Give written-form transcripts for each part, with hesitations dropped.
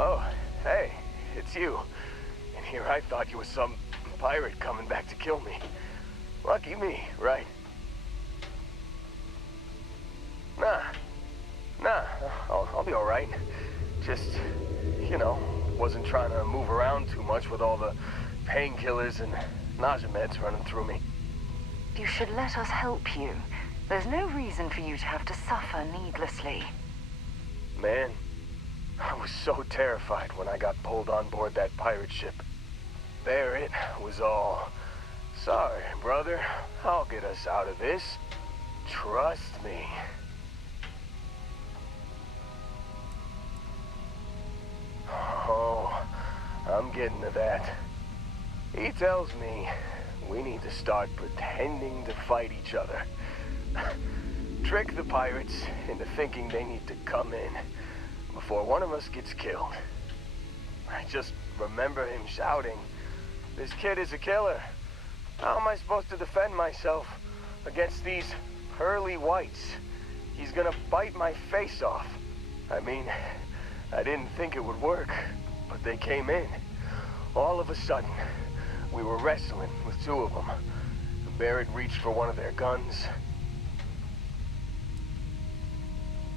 Oh, hey, it's you. And here I thought you were some pirate coming back to kill me. Lucky me, right? Nah, I'll be alright. Just, wasn't trying to move around too much with all the painkillers and nausea meds running through me. You should let us help you. There's no reason for you to have to suffer needlessly. Man, I was so terrified when I got pulled on board that pirate ship. Barrett was all, "Sorry, brother, I'll get us out of this. Trust me." Oh, I'm getting to that. He tells me we need to start pretending to fight each other. Trick the pirates into thinking they need to come in before one of us gets killed. I just remember him shouting, "This kid is a killer. How am I supposed to defend myself against these pearly whites? He's gonna bite my face off." I mean, I didn't think it would work, but they came in. All of a sudden, we were wrestling with two of them. Barrett reached for one of their guns.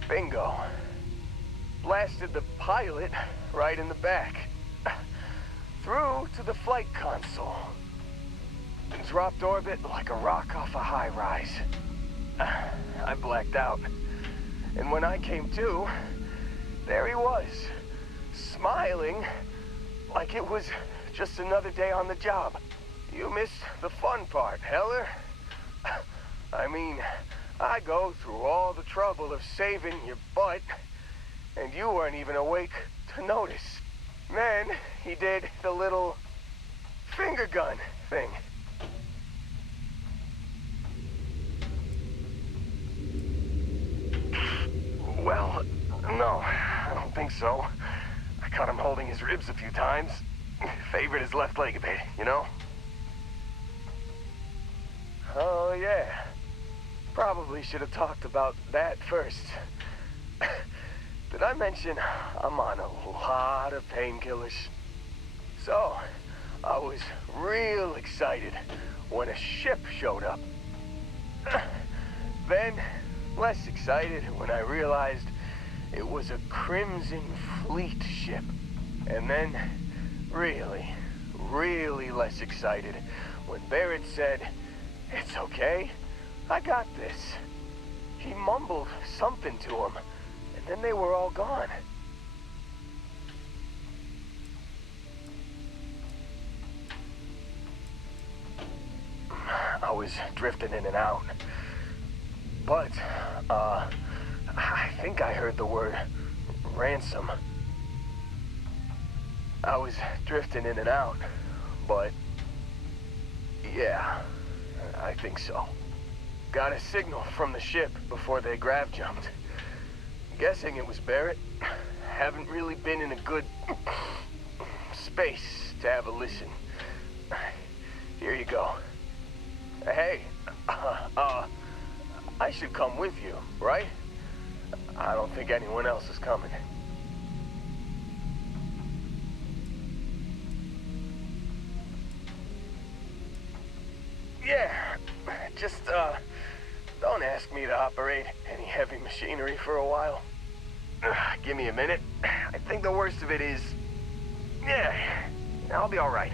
Bingo. Blasted the pilot right in the back. Through to the flight console. And dropped orbit like a rock off a high rise. I blacked out. And when I came to, there he was, smiling like it was just another day on the job. You missed the fun part, Heller. I mean, I go through all the trouble of saving your butt, and you weren't even awake to notice. Then he did the little finger gun thing. Well, no, I don't think so. I caught him holding his ribs a few times. Favored his left leg a bit, you know? Oh, yeah. Probably should have talked about that first. Did I mention I'm on a lot of painkillers? So, I was real excited when a ship showed up. Then, less excited when I realized It was a Crimson Fleet ship. And then, really less excited when Barrett said, "It's okay, I got this." He mumbled something to him, and then they were all gone. I was drifting in and out. But, I think I heard the word ransom. I was drifting in and out, but yeah, I think so. Got a signal from the ship before they grav jumped. Guessing it was Barrett. Haven't really been in a good space to have a listen. Here you go. Hey, I should come with you, right? I don't think anyone else is coming. Yeah, just, don't ask me to operate any heavy machinery for a while. Give me a minute. I think the worst of it is... Yeah, I'll be alright.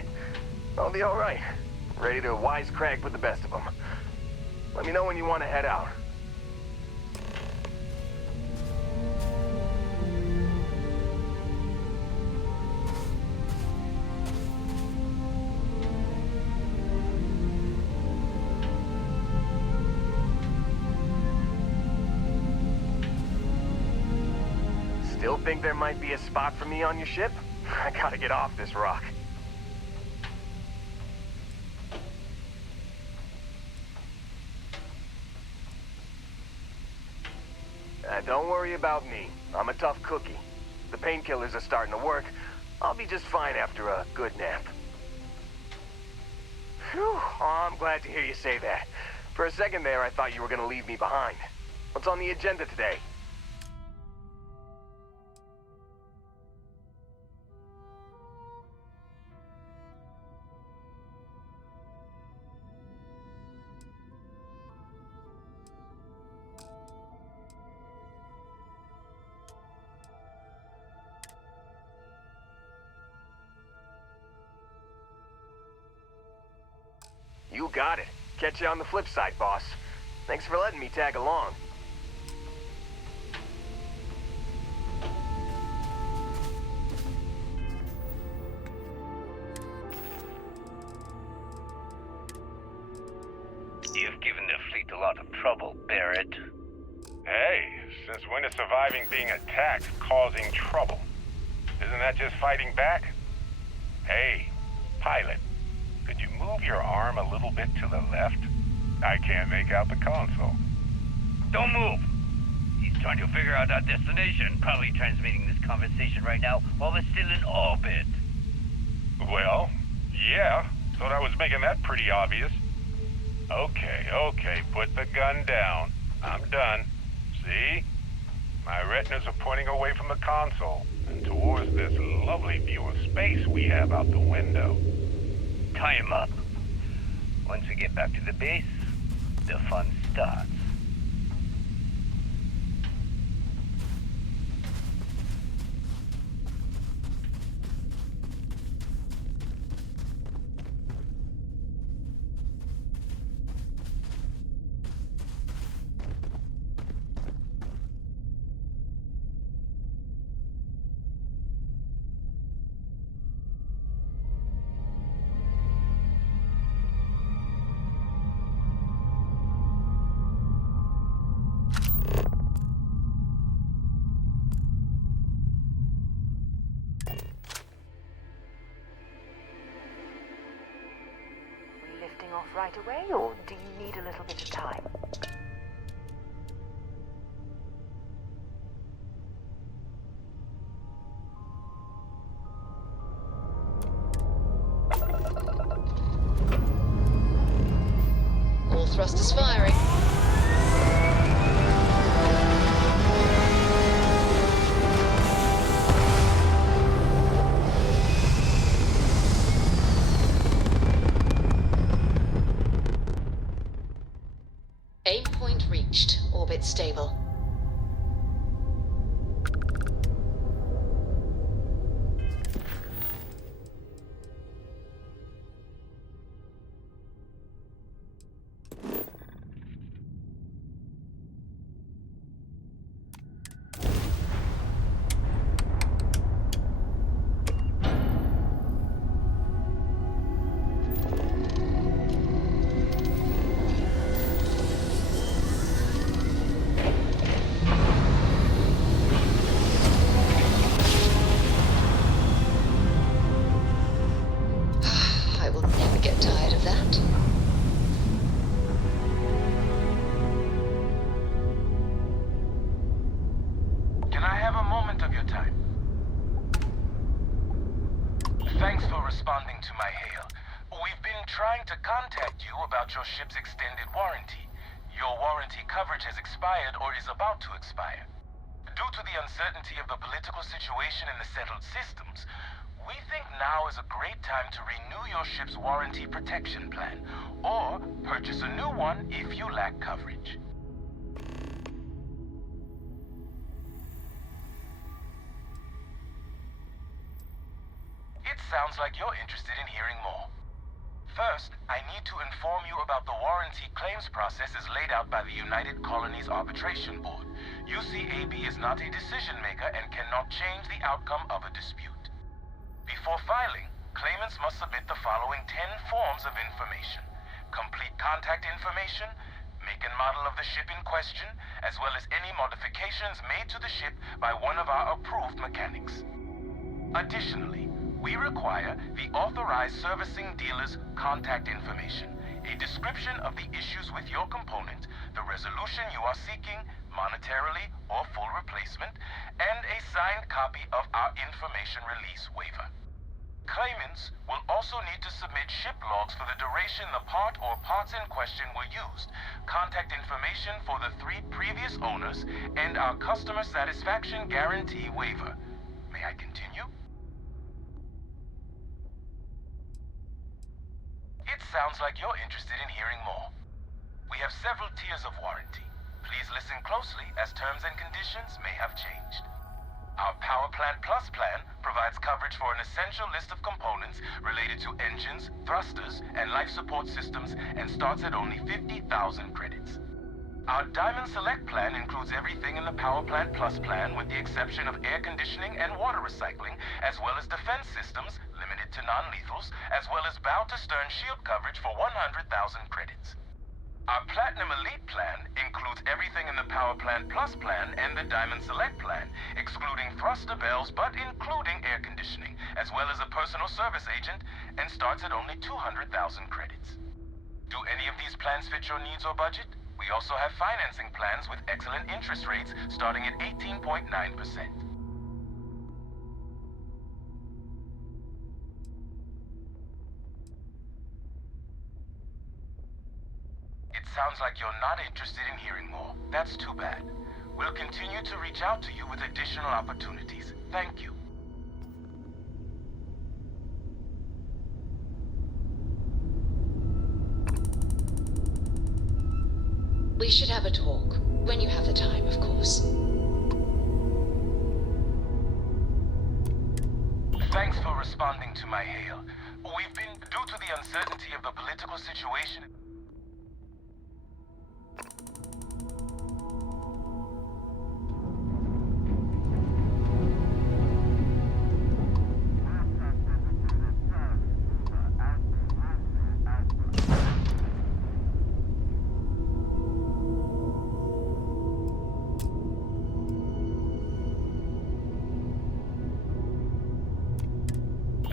I'll be alright. Ready to wisecrack with the best of them. Let me know when you want to head out. Still think there might be a spot for me on your ship? I gotta get off this rock. Don't worry about me. I'm a tough cookie. The painkillers are starting to work. I'll be just fine after a good nap. Whew, oh, I'm glad to hear you say that. For a second there, I thought you were gonna leave me behind. What's on the agenda today? You got it. Catch you on the flip side, boss. Thanks for letting me tag along. You've given the fleet a lot of trouble, Barrett. Hey, since when is surviving being attacked causing trouble? Isn't that just fighting back? Hey, pilot, could you move your arm a little bit to the left? I can't make out the console. Don't move! He's trying to figure out our destination. Probably transmitting this conversation right now while we're still in orbit. Well, yeah, thought I was making that pretty obvious. Okay, put the gun down. I'm done. See? My retinas are pointing away from the console and towards this lovely view of space we have out the window. Tie him up. Once we get back to the base, the fun starts. Lifting off right away, or do you need a little bit of time? All thrusters firing. Aim point reached. Orbit stable. moment of your time. Thanks for responding to my hail. We've been trying to contact you about your ship's extended warranty. Your warranty coverage has expired or is about to expire. Due to the uncertainty of the political situation in the settled systems, we think now is a great time to renew your ship's warranty protection plan, or purchase a new one if you lack coverage. It sounds like you're interested in hearing more. First, I need to inform you about the warranty claims process as laid out by the United Colonies Arbitration Board. UCAB is not a decision maker and cannot change the outcome of a dispute. Before filing, claimants must submit the following 10 forms of information: complete contact information, make and model of the ship in question, as well as any modifications made to the ship by one of our approved mechanics. Additionally, we require the authorized servicing dealer's contact information, a description of the issues with your component, the resolution you are seeking, monetarily or full replacement, and a signed copy of our information release waiver. Claimants will also need to submit ship logs for the duration the part or parts in question were used, contact information for the 3 previous owners, and our customer satisfaction guarantee waiver. May I continue? It sounds like you're interested in hearing more. We have several tiers of warranty. Please listen closely as terms and conditions may have changed. Our Power Plant Plus plan provides coverage for an essential list of components related to engines, thrusters, and life support systems and starts at only 50,000 credits. Our Diamond Select plan includes everything in the Power Plant Plus plan with the exception of air conditioning and water recycling, as well as defense systems, limited to non-lethals, as well as bow-to-stern shield coverage for 100,000 credits. Our Platinum Elite plan includes everything in the Power Plant Plus plan and the Diamond Select plan, excluding thruster bells but including air conditioning, as well as a personal service agent, and starts at only 200,000 credits. Do any of these plans fit your needs or budget? We also have financing plans with excellent interest rates starting at 18.9%. It sounds like you're not interested in hearing more. That's too bad. We'll continue to reach out to you with additional opportunities. Thank you. We should have a talk. When you have the time, of course. Thanks for responding to my hail. We've been, due to the uncertainty of the political situation...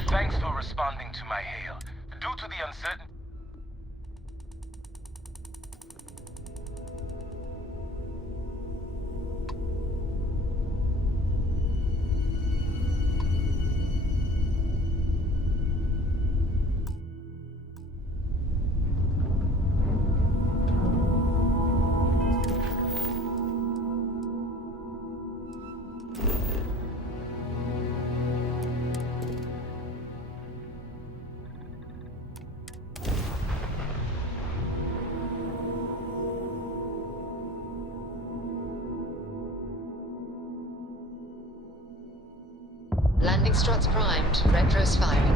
Thanks for responding to my hail. Due to the uncertainty... Landing struts primed. Retros firing.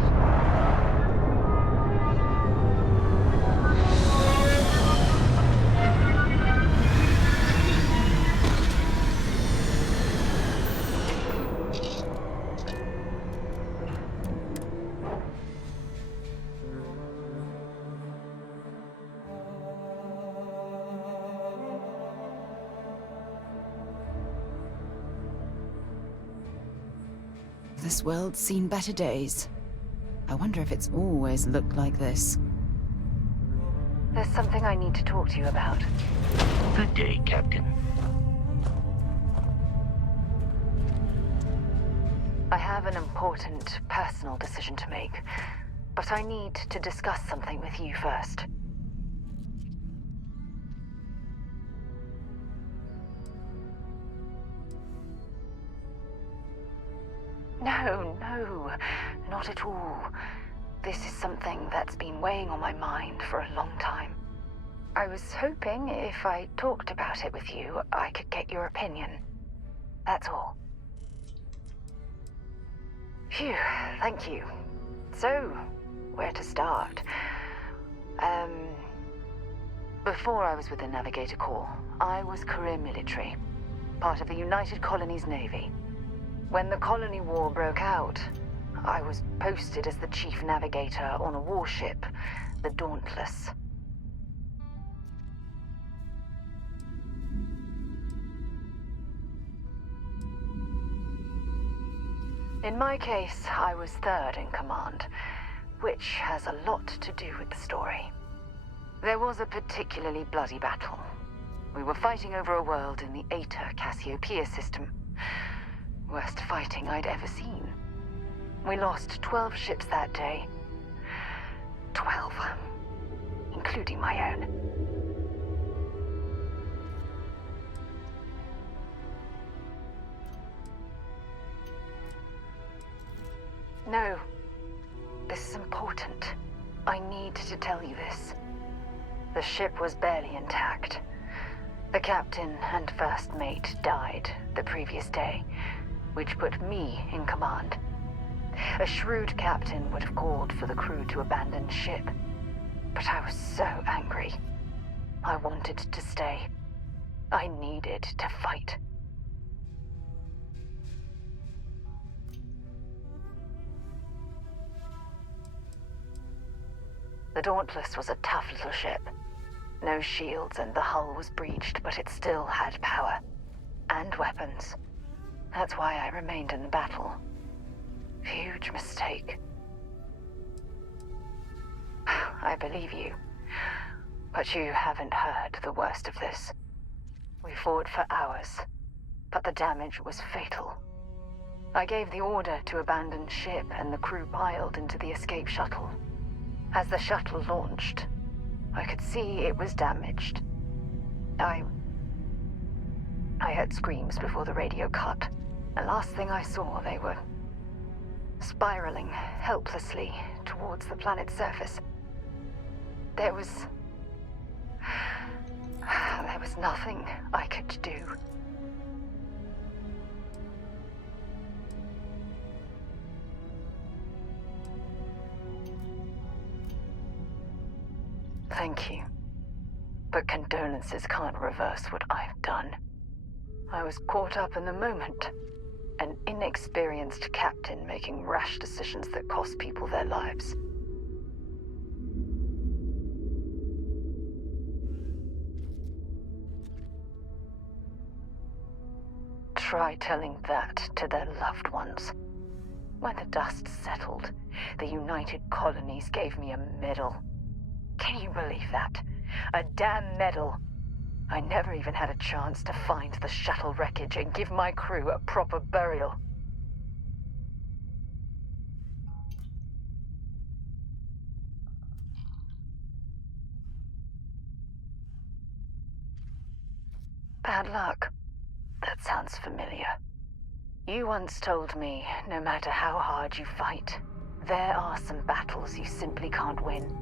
This world's seen better days. I wonder if it's always looked like this. There's something I need to talk to you about. Good day, Captain. I have an important personal decision to make, but I need to discuss something with you first. No, not at all. This is something that's been weighing on my mind for a long time. I was hoping if I talked about it with you, I could get your opinion. That's all. Phew, thank you. So, where to start? Before I was with the Navigator Corps, I was career military, part of the United Colonies Navy. When the Colony War broke out, I was posted as the chief navigator on a warship, the Dauntless. In my case, I was third in command, which has a lot to do with the story. There was a particularly bloody battle. We were fighting over a world in the Eta Cassiopeia system. Worst fighting I'd ever seen. We lost 12 ships that day. 12. Including my own. No. This is important. I need to tell you this. The ship was barely intact. The captain and first mate died the previous day, which put me in command. A shrewd captain would have called for the crew to abandon ship, but I was so angry. I wanted to stay. I needed to fight. The Dauntless was a tough little ship. No shields and the hull was breached, but it still had power. And weapons. That's why I remained in the battle. Huge mistake. I believe you. But you haven't heard the worst of this. We fought for hours, but the damage was fatal. I gave the order to abandon ship and the crew piled into the escape shuttle. As the shuttle launched, I could see it was damaged. I heard screams before the radio cut. The last thing I saw, they were spiraling helplessly towards the planet's surface. There was nothing I could do. Thank you. But condolences can't reverse what I've done. I was caught up in the moment. An inexperienced captain making rash decisions that cost people their lives. Try telling that to their loved ones. When the dust settled, the United Colonies gave me a medal. Can you believe that? A damn medal. I never even had a chance to find the shuttle wreckage and give my crew a proper burial. Bad luck. That sounds familiar. You once told me, no matter how hard you fight, there are some battles you simply can't win.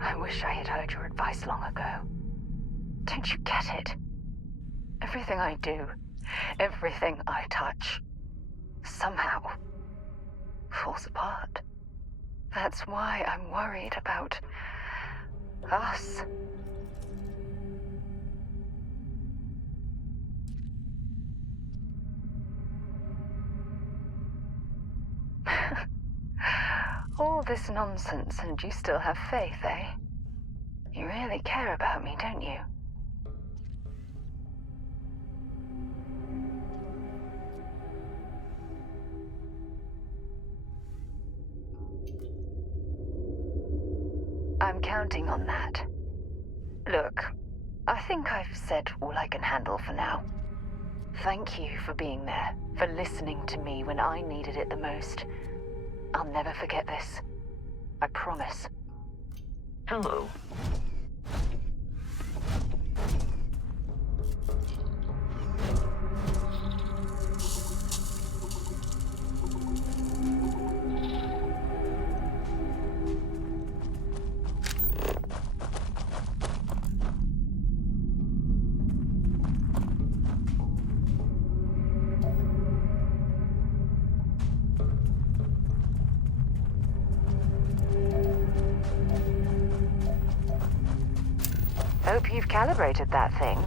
I wish I had heard your advice long ago. Don't you get it? Everything I do, everything I touch, somehow falls apart. That's why I'm worried about us. All this nonsense and you still have faith, eh? You really care about me, don't you? I'm counting on that. Look, I think I've said all I can handle for now. Thank you for being there, for listening to me when I needed it the most. I'll never forget this. I promise. Hello. Hope you've calibrated that thing.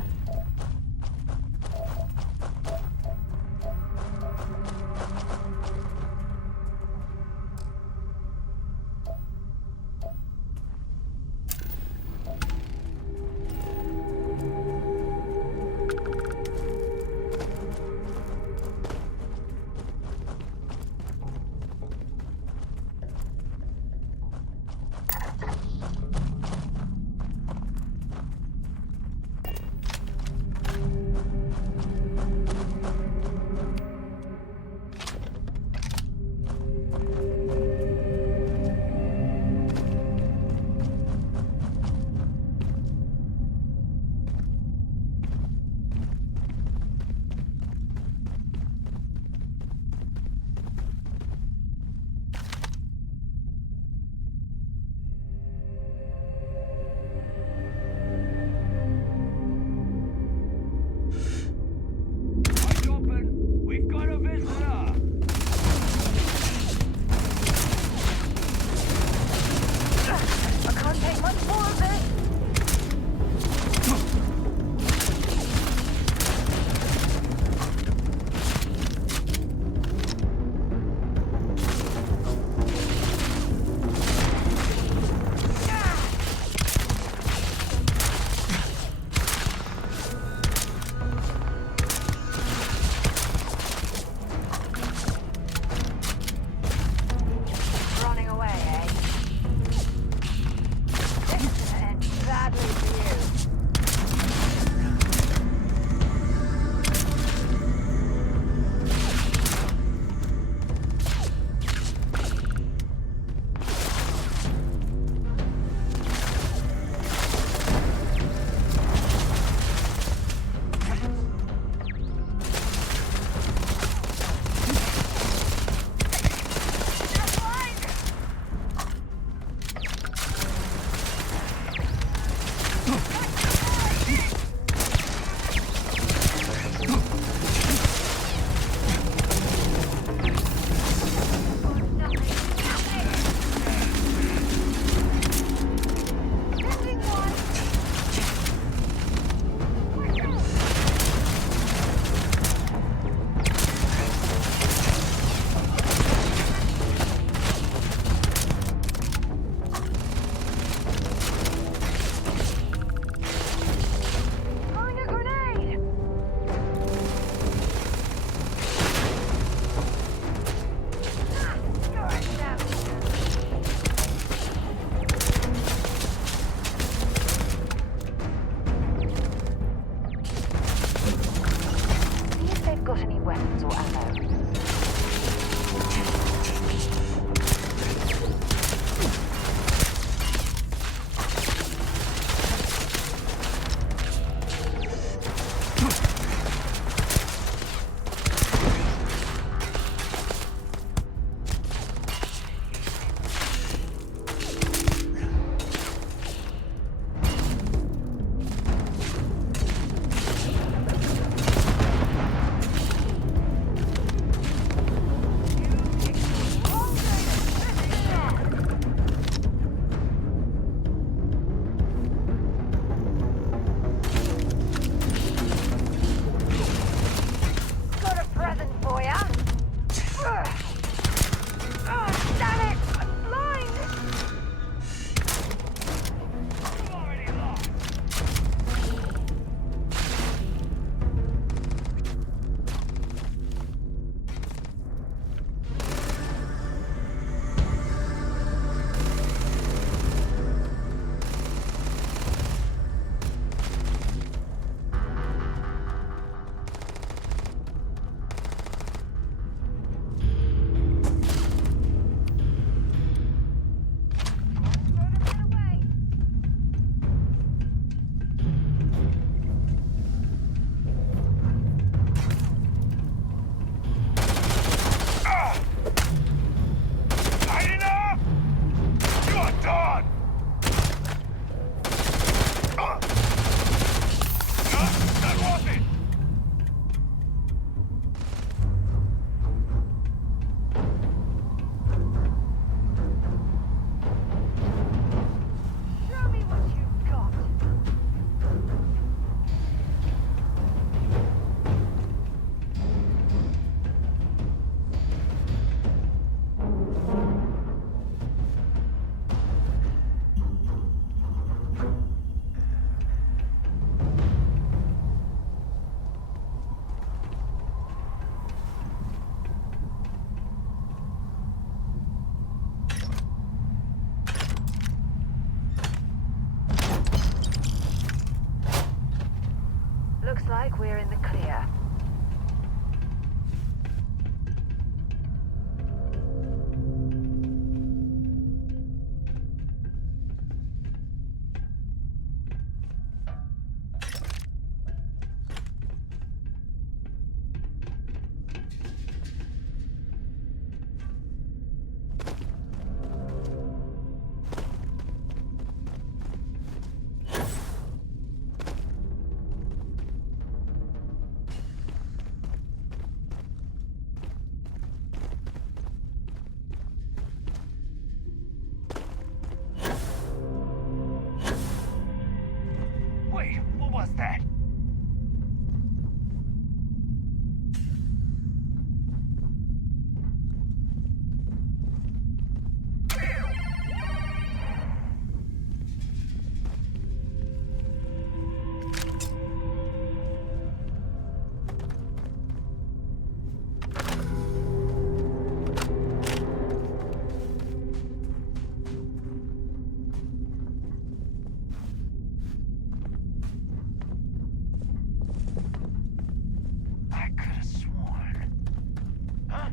like we're in the clear. Wait, what was that? I could have sworn. Huh?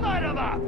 Light 'em up!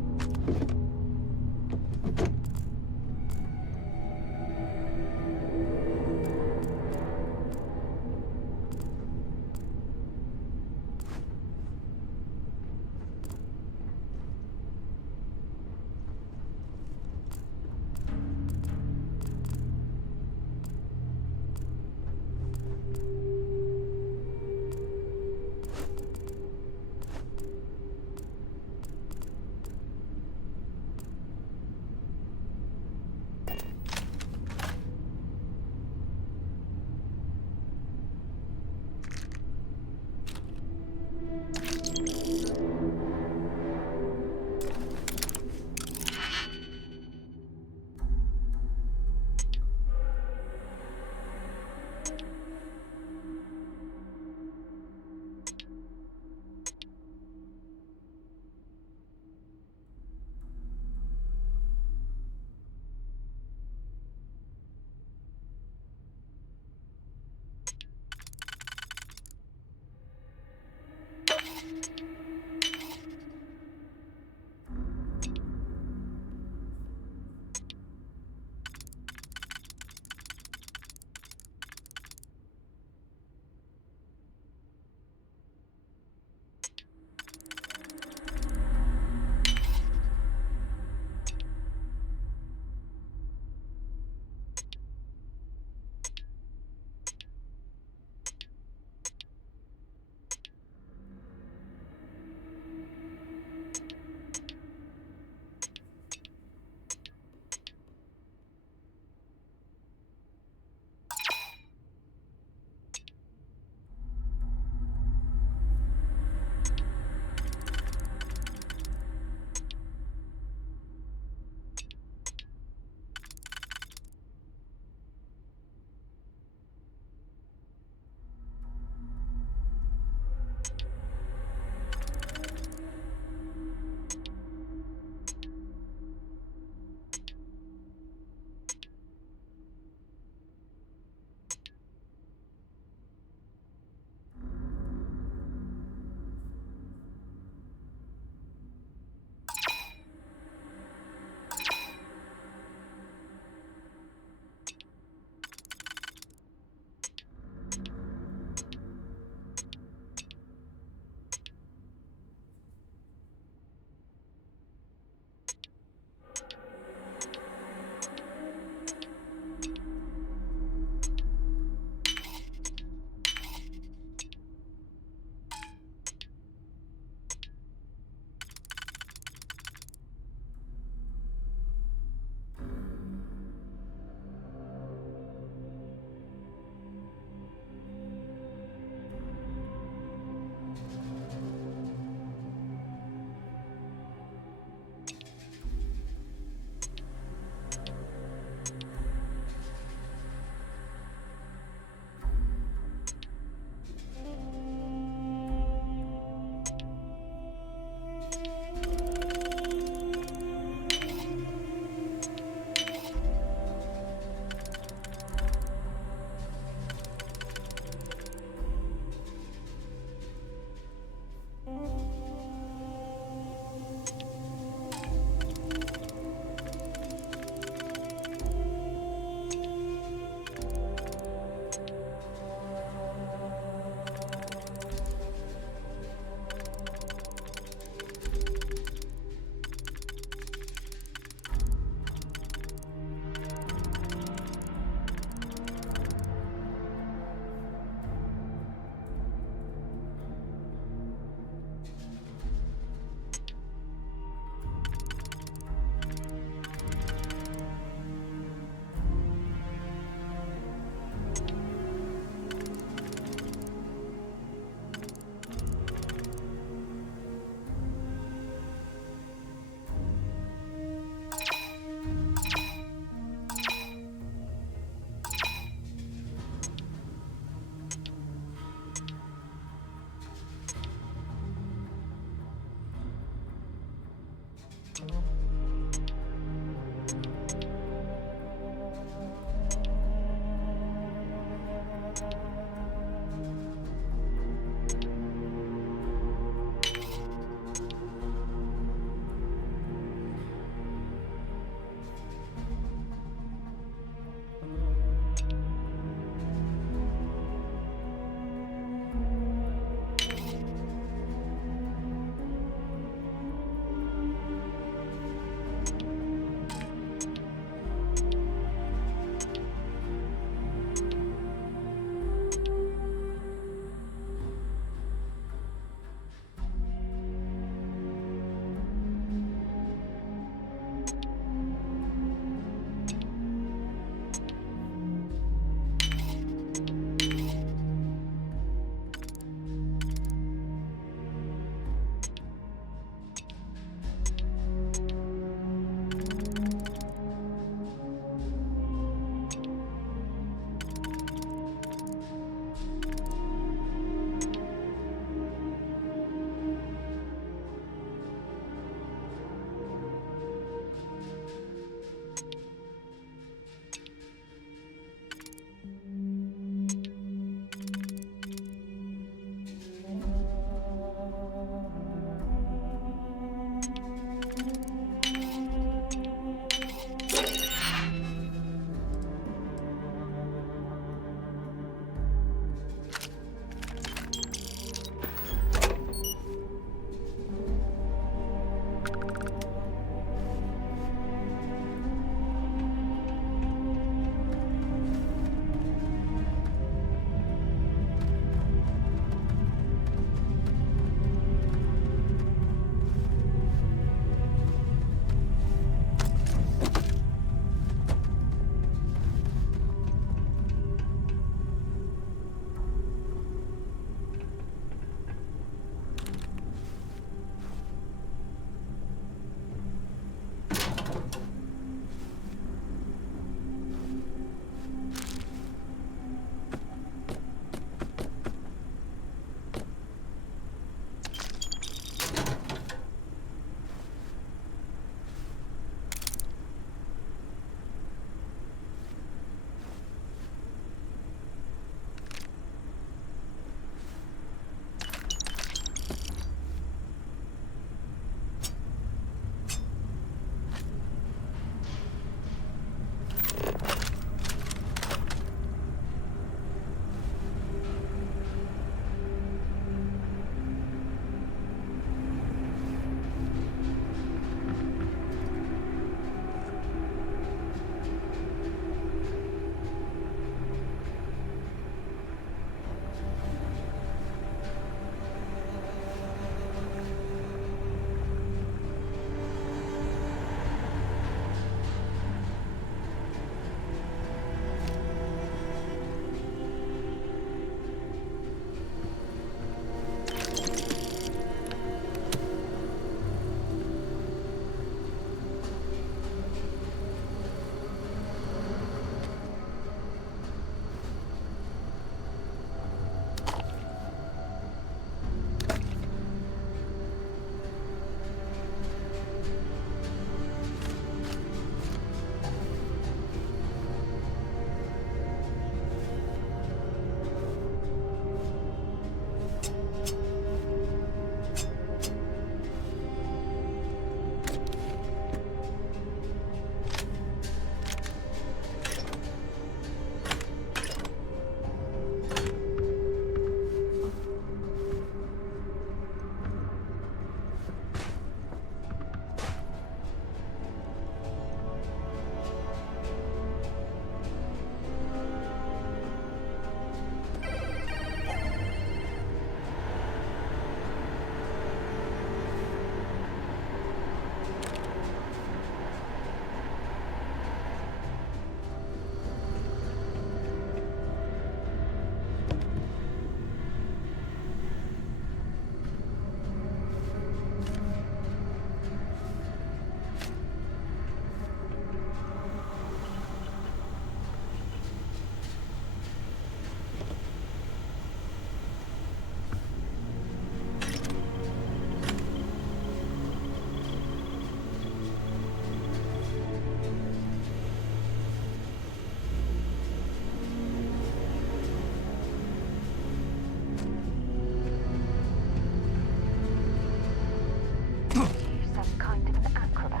kind of an acrobat.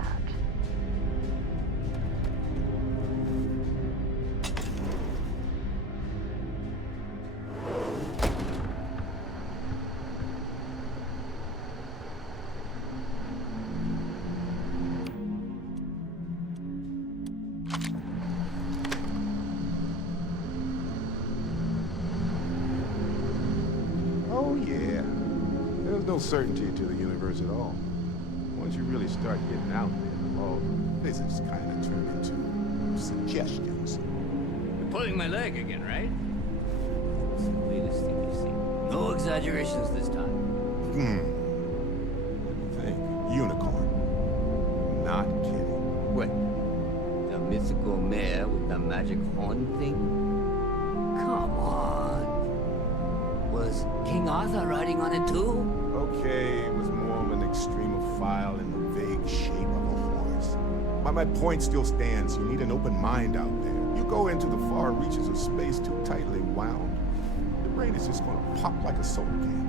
Oh, yeah. There's no certainty to the universe at all. Once you really start getting out there, all physics kind of turn into suggestions. You're pulling my leg again, right? It's the latest thing you see. No exaggerations this time. Let me think. Unicorn. Not kidding. What? The mythical mare with the magic horn thing? Come on. Was King Arthur riding on it too? Okay, it was more of an extremophile in the vague shape of a horse. But my point still stands. You need an open mind out there. You go into the far reaches of space too tightly wound, the brain is just gonna pop like a soda can.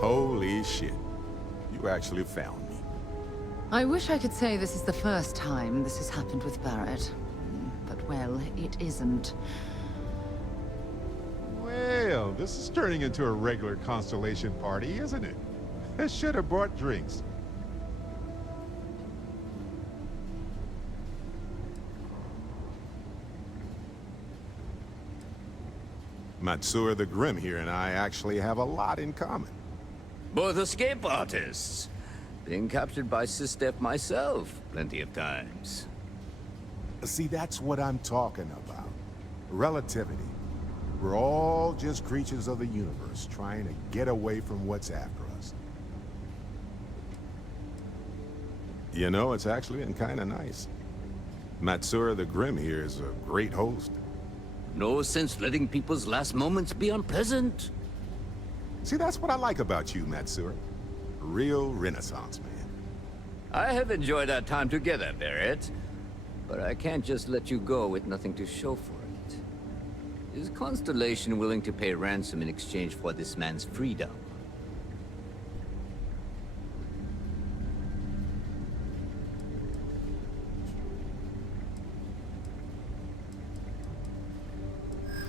Holy shit. You actually found me. I wish I could say this is the first time this has happened with Barrett. But, well, it isn't. Well, this is turning into a regular Constellation party, isn't it? I should have brought drinks. Matsura the Grim here and I actually have a lot in common. Both escape artists. Being captured by Sistef myself plenty of times. See, that's what I'm talking about. Relativity. We're all just creatures of the universe trying to get away from what's after us. You know, it's actually been kind of nice. Matsura the Grim here is a great host. No sense letting people's last moments be unpleasant. See, that's what I like about you, Matsura. A real Renaissance man. I have enjoyed our time together, Barrett. But I can't just let you go with nothing to show for it. Is Constellation willing to pay ransom in exchange for this man's freedom?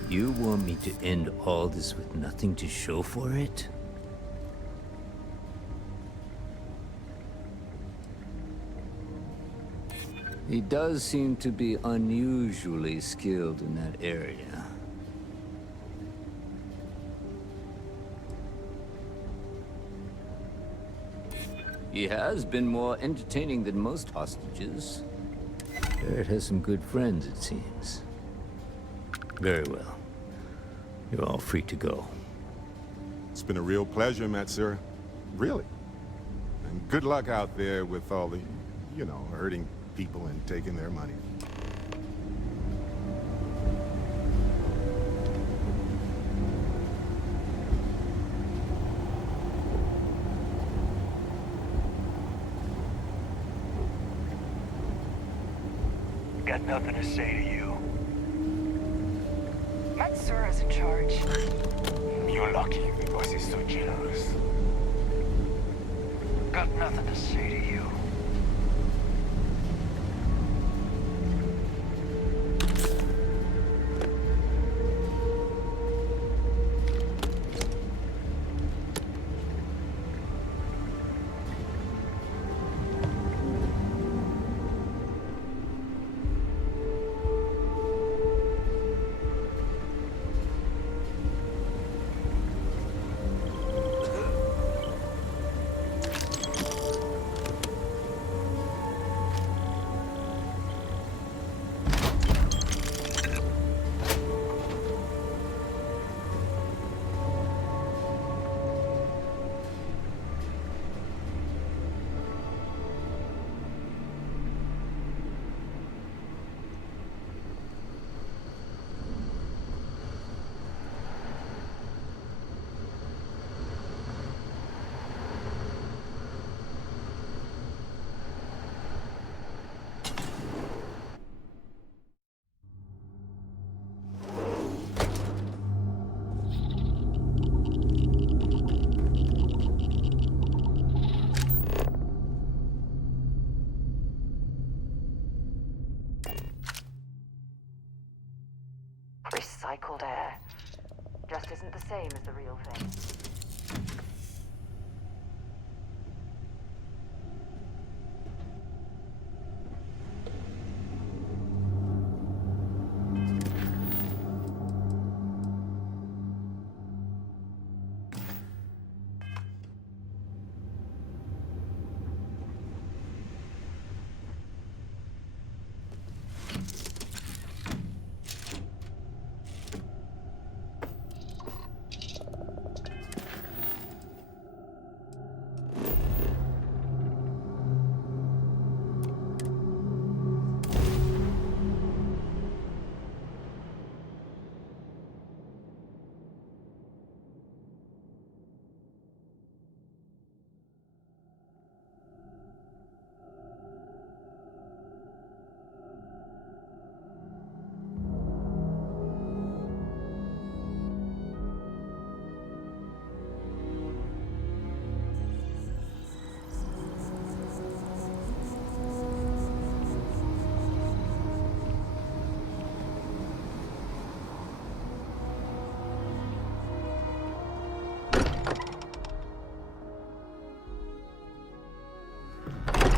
You want me to end all this with nothing to show for it? He does seem to be unusually skilled in that area. He has been more entertaining than most hostages. Barrett has some good friends, it seems. Very well. You're all free to go. It's been a real pleasure, Matsura. Really. And good luck out there with all the, you know, hurting people and taking their money. Got nothing to say to you. Matsura's in charge. You're lucky because he's so generous. Got nothing to say to you. recycled air. Just isn't the same as the real thing.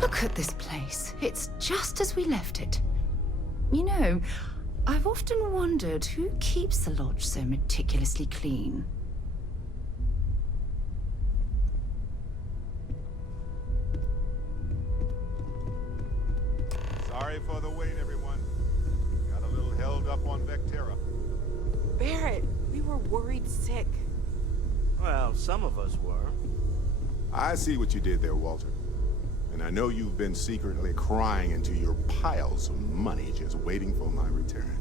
Look at this place. It's just as we left it. You know, I've often wondered who keeps the lodge so meticulously clean. Sorry for the wait, everyone. Got a little held up on Vectera. Barrett, we were worried sick. Well, some of us were. I see what you did there, Walter. And I know you've been secretly crying into your piles of money just waiting for my return.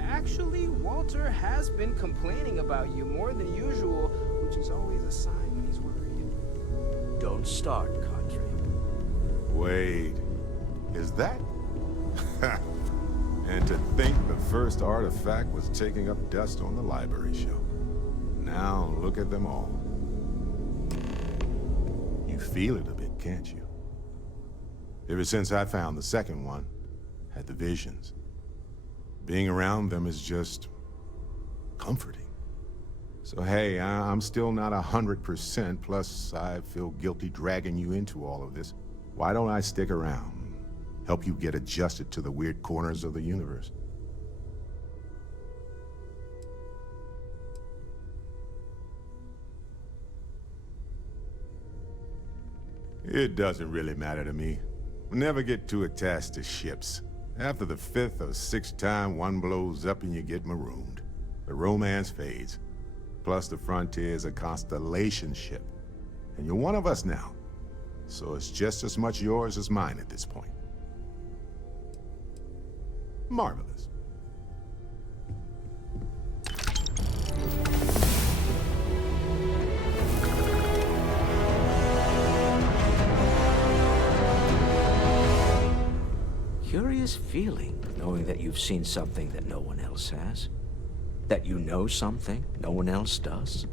Actually, Walter has been complaining about you more than usual, which is always a sign when he's worried. Don't start, Country. Wait, is that? And to think the first artifact was taking up dust on the library shelf. Now look at them all. You feel it a bit, can't you? Ever since I found the second one, had the visions. Being around them is just comforting. So hey, I'm still not 100%, plus I feel guilty dragging you into all of this. Why don't I stick around? Help you get adjusted to the weird corners of the universe. It doesn't really matter to me. Never get too attached to ships. After the 5th or 6th time one blows up and you get marooned. The romance fades. Plus the Frontier's a constellation ship. And you're one of us now. So it's just as much yours as mine at this point. Marvelous. Curious feeling, knowing that you've seen something that no one else has. That you know something no one else does.